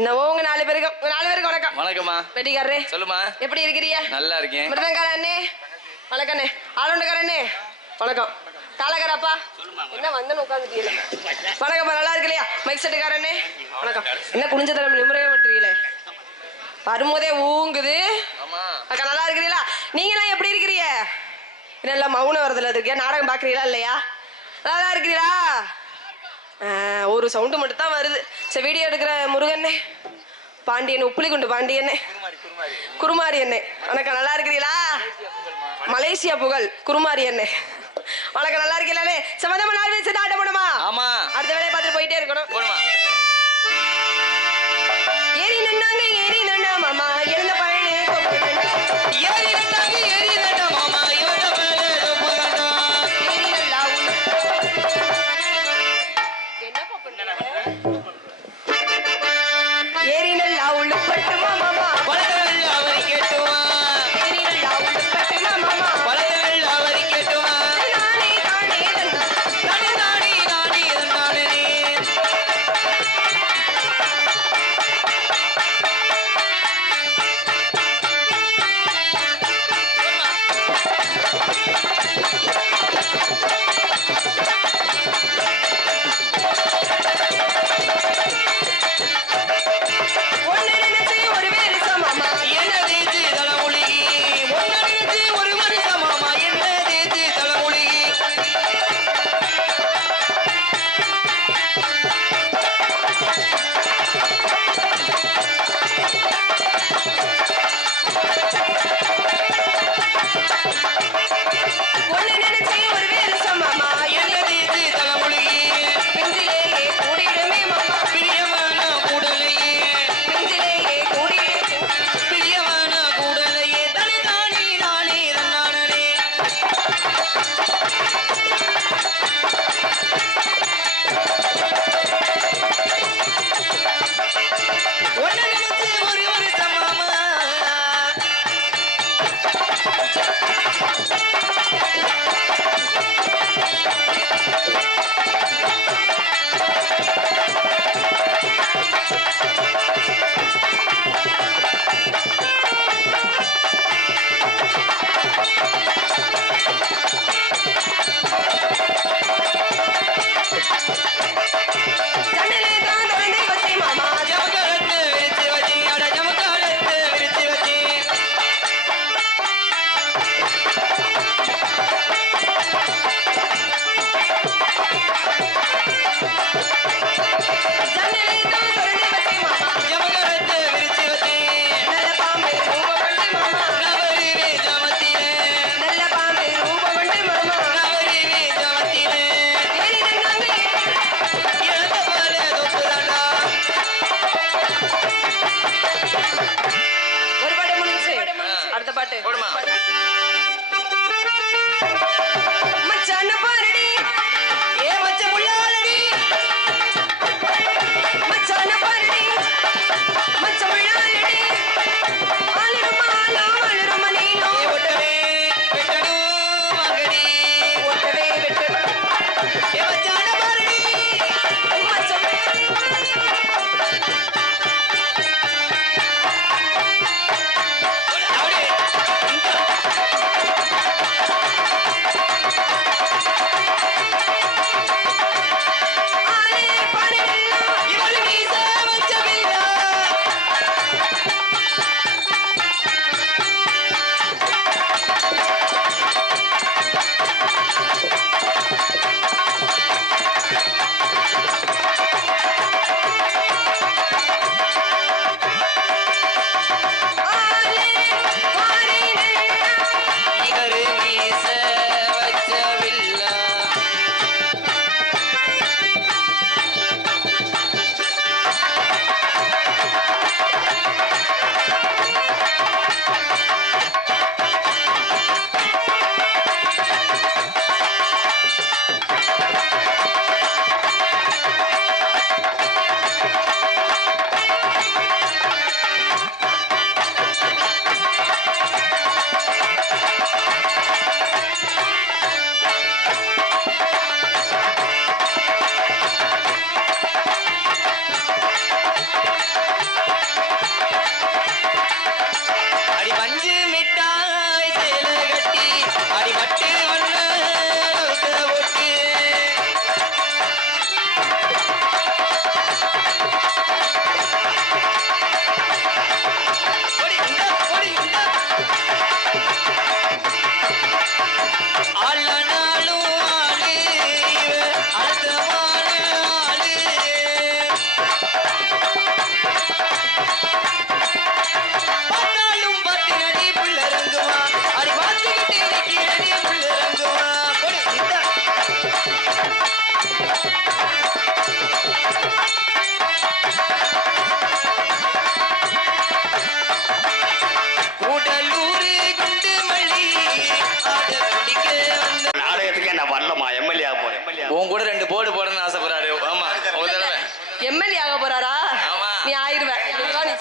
என்னவோ உங்க 4 பேருக்கு வணக்கம். வணக்கம்மா. வெட்டிக்காரரே சொல்லுமா. எப்படி இருக்கிறீங்க? நல்லா இருக்கேன். மிருதங்கார அண்ணே வணக்கம் அண்ணே. ஆளுண்டக்கார அண்ணே வணக்கம். தாளக்காரப்பா என்ன வந்தன்னு உட்காந்துட்டீங்களே. வணக்கம்ப்பா, நல்லா இருக்கு இல்லையா? மைக் செட்டுக்கார அண்ணே வணக்கம். என்ன குனிஞ்ச தரம் நிம்மறையே விட்டுறீங்களே, வரும்போதே ஊங்குது. அக்கா நல்லா இருக்கிறீங்களா? நீங்களாம் எப்படி இருக்கிறீங்க? என்ன மௌன வரதுல இருக்கியா? நாடகம் பாக்குறீங்களா இல்லையா? நல்லா இருக்கிறீங்களா? ஒரு சவுண்டு மட்டும் தான் வருது. சரி, வீடியோ எடுக்கிற முருகண்ணே, பாண்டியன், உப்புளிக்குண்டு பாண்டியண்ணே, குருமாரி அண்ணே வணக்கம். நல்லா இருக்கிறீங்களா? மலேசியா புகழ் குருமாரி அண்ணே வணக்கம். நல்லா இருக்கீங்களே? சம்பந்தமா 4 பேர் சேர்ந்து ஆட்டம் போடுமா? ஆமா. அடுத்த வேலையை பார்த்துட்டு போயிட்டே இருக்கணும். போடுமா. ஏறி நன்னாங்க ஏறி நன்னா மாமா எழுந்த பழனி ஏறி நன்னாங்க ஏறி நன்னா மாமா எழுந்த பழனி ஏறி நல்லா என்ன பண்ற ஏறி நல்லா உள்ளப்பட்டு மாமா பழங்கள் அவரை கேட்டுவா. ஏறி நல்லா உள்ளப்பட்டு மாமா பழங்கள் அவரை கேட்டுவா. நானே நானே நானே நானே நானே நானே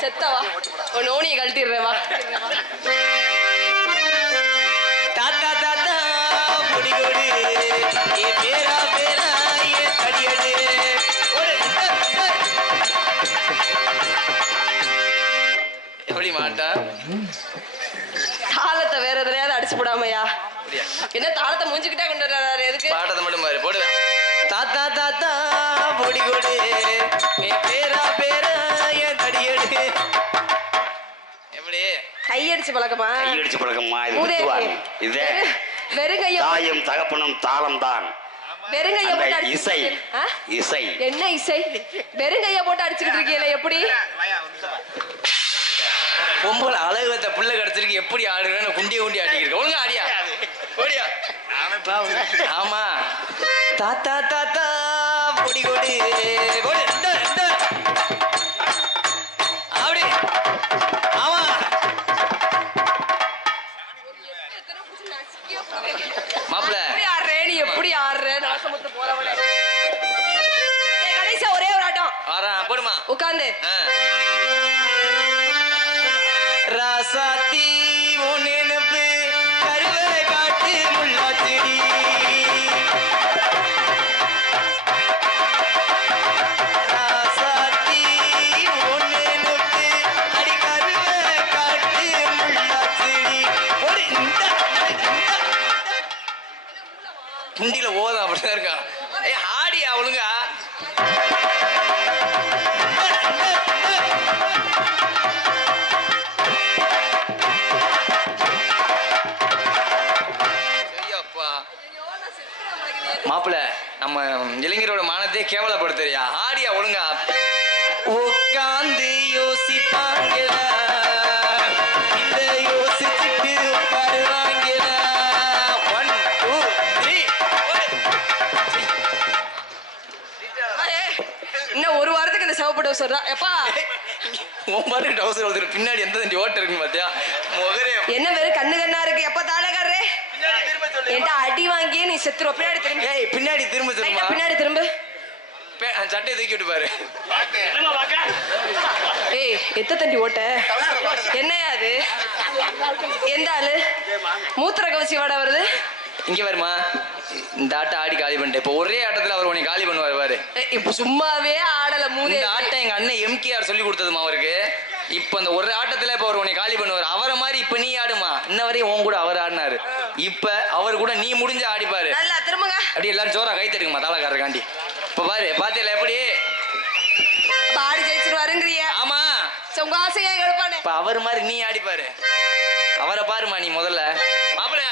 செத்தவா நோனியை கழட்டிடுறேவா. தாத்தா தாத்தா பொடி கொடு ஏ பேரா பேரா ஏ தடியடு எப்படி மாட்டா தாளத்தை வேற எதுலையாவது அடிச்சு போடாமையா. என்ன தாளத்தை மூஞ்சிக்கிட்டே கொண்டு வர்றாரு எதுக்கு? பாட்டத்தை மட்டும் பாரு போடு. தாத்தா தாத்தா பொடி கொடு ஏ பேரா பேரா ஏ தடியடு. எப்படி கையடிச்சு பழக்கமா? கையடிச்சு பழக்கமா? இது மூதேவி. வித்துவான். இது வெறுங்கைய தாயும் தகப்பனும் தாளம் தான். வெறுங்கைய போட்டு அந்த இசை அடிச்சுக்கிட்டு ஆ? இசை என்ன இசை? வெறுங்கைய போட்டு அடிச்சுக்கிட்டு இருக்கீங்களே எப்படி? பொம்பளை அழகு வைத்த புள்ள கிடைச்சிருக்கு எப்படி ஆடுவேன்னு குண்டிய குண்டி ஆடிக்கிருக்கு. ஒழுங்கா ஆடியா ஓடியா. ஆமா தாத்தா தாத்தா பொடி கொடு கொடு அப்படி. ஆமா மாப்பிள்ள எப்படி ஆடுற நீ? எப்படி ஆடுற? நாசமுத்து போறவளே. சரி, கடைசியா ஒரே ஒரு ஆட்டம். வரேன் போடுமா உட்கார்ந்து ராசாத்தி உன் நினைப்பு கருவை காட்டு முள்ளாச்செடி. ராசாத்தி உன் நினைப்பு அடி கருவை காட்டு முள்ளாச்செடி. ஒரு குண்டில ஓதம் அப்படிதான் இருக்கா. ஏ ஆடியா ஒழுங்கா. மாப்பிள்ள நம்ம இளைஞரோட மானத்தையே கேவலப்படுத்துறியா. ஆடியா ஒழுங்கா. உட்காந்து யோசிப்பாங்களா இல்ல யோசிச்சுட்டு உட்காருவாங்களா. 1 2 3 இன்னும் ஒரு வாரத்துக்கு இந்த சிவப்பு டவுஸ் வருதா எப்பா? ஒன்பது டவுசர் ஒருத்தர் பின்னாடி எந்த தண்டி ஓட்ட இருக்குன்னு பாத்தியா முகரே. என்ன வெறும் கண்ணு கண்ணா இருக்கு எப்ப தாளக்காரரே? என்கிட்ட அடி வாங்கியே நீ செத்துருவ. பின்னாடி திரும்பி. ஏய் பின்னாடி திரும்ப லைட்டா சொல்லுமா. பின்னாடி திரும்ப. சட்டையை தூக்கி விட்டு பாரு. ஏய் எத்த தண்டி ஓட்ட? என்னையா அது? எந்த ஆளு? மூத்திர கவசி வாட வருது. இங்க வருமா. இந்த ஆட்டை ஆடி காலி பண்ணிட்டேன். இப்போ ஒரே ஆட்டத்துல அவர் உன்னை காலி பண்ணுவார் பாரு. இப்ப சும்மாவே ஆடல மூணு. இந்த ஆட்டை எங்க அண்ணன் எம்கேஆர் சொல்லி கொடுத்ததுமா அவருக்கு. இப்ப இந்த ஒரு ஆட்டத்துல இப்ப அவர் உன்னை காலி பண்ணுவார். அவரை மாதிரி இப்ப நீ ஆடுமா. இன்ன வரையும் உன் கூட அவர் ஆடினாரு. இப்ப அவர் கூட நீ முடிஞ்ச ஆடிப்பாரு. நல்லா திரும்புங்க. அப்படியே எல்லாரும் ஜோரா கை தட்டுங்கம்மா தாளக்காரருக்காண்டி. இப்ப பாரு பாத்தியல எப்படி ஆடி ஜெயிச்சிருவாருங்கிறிய. ஆமா உங்க ஆசையா எடுப்பானே. இப்ப அவர் மாதிரி நீ ஆடிப்பாரு. அவரை பாருமா நீ முதல்ல. மாப்பிள்ள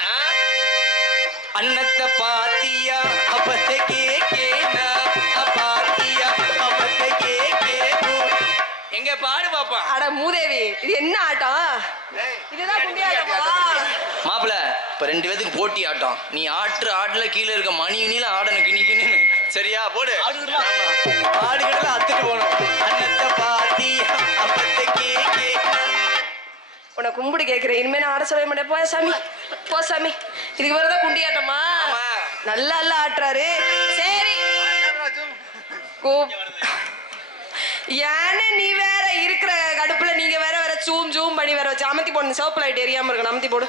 அன்னத்தை பாத்தியா அப்பத்தை கேக்கேனா பாத்தியா அப்பத்தை கேக்கேனு. எங்க பாடு பாப்பா. அட மூதேவி இது என்ன ஆட்டம்? இதுதான் குண்டியாட்டமா? மாப்பிள்ள இப்ப 2 பேத்துக்கு போட்டி ஆட்டம். நீ ஆட்டுல கீழே இருக்க மணி நீல ஆடணும் கிணிக்கின்னு. சரியா போடு. ஆடுகடல அத்துட்டு போகணும். அன்னத்தை பாத்தியா அப்பத்தை கேக்கேனா. உன்னை கும்பிடு கேட்கிறேன். இனிமே நான் ஆட சொல்ல மாட்டேன். போ சாமி போ சாமி. இதுக்கு வரதான் குண்டியாட்டமா? நல்லா இல்ல ஆட்டுறாரு. சரி ஏன்னு நீ வேற இருக்கிற கடுப்புல நீங்க வேற சூம் பண்ணி வேற வச்சு அமர்த்தி போடணும். சிவப்பு லைட் எரியாம இருக்கணும். அமர்த்தி போடு.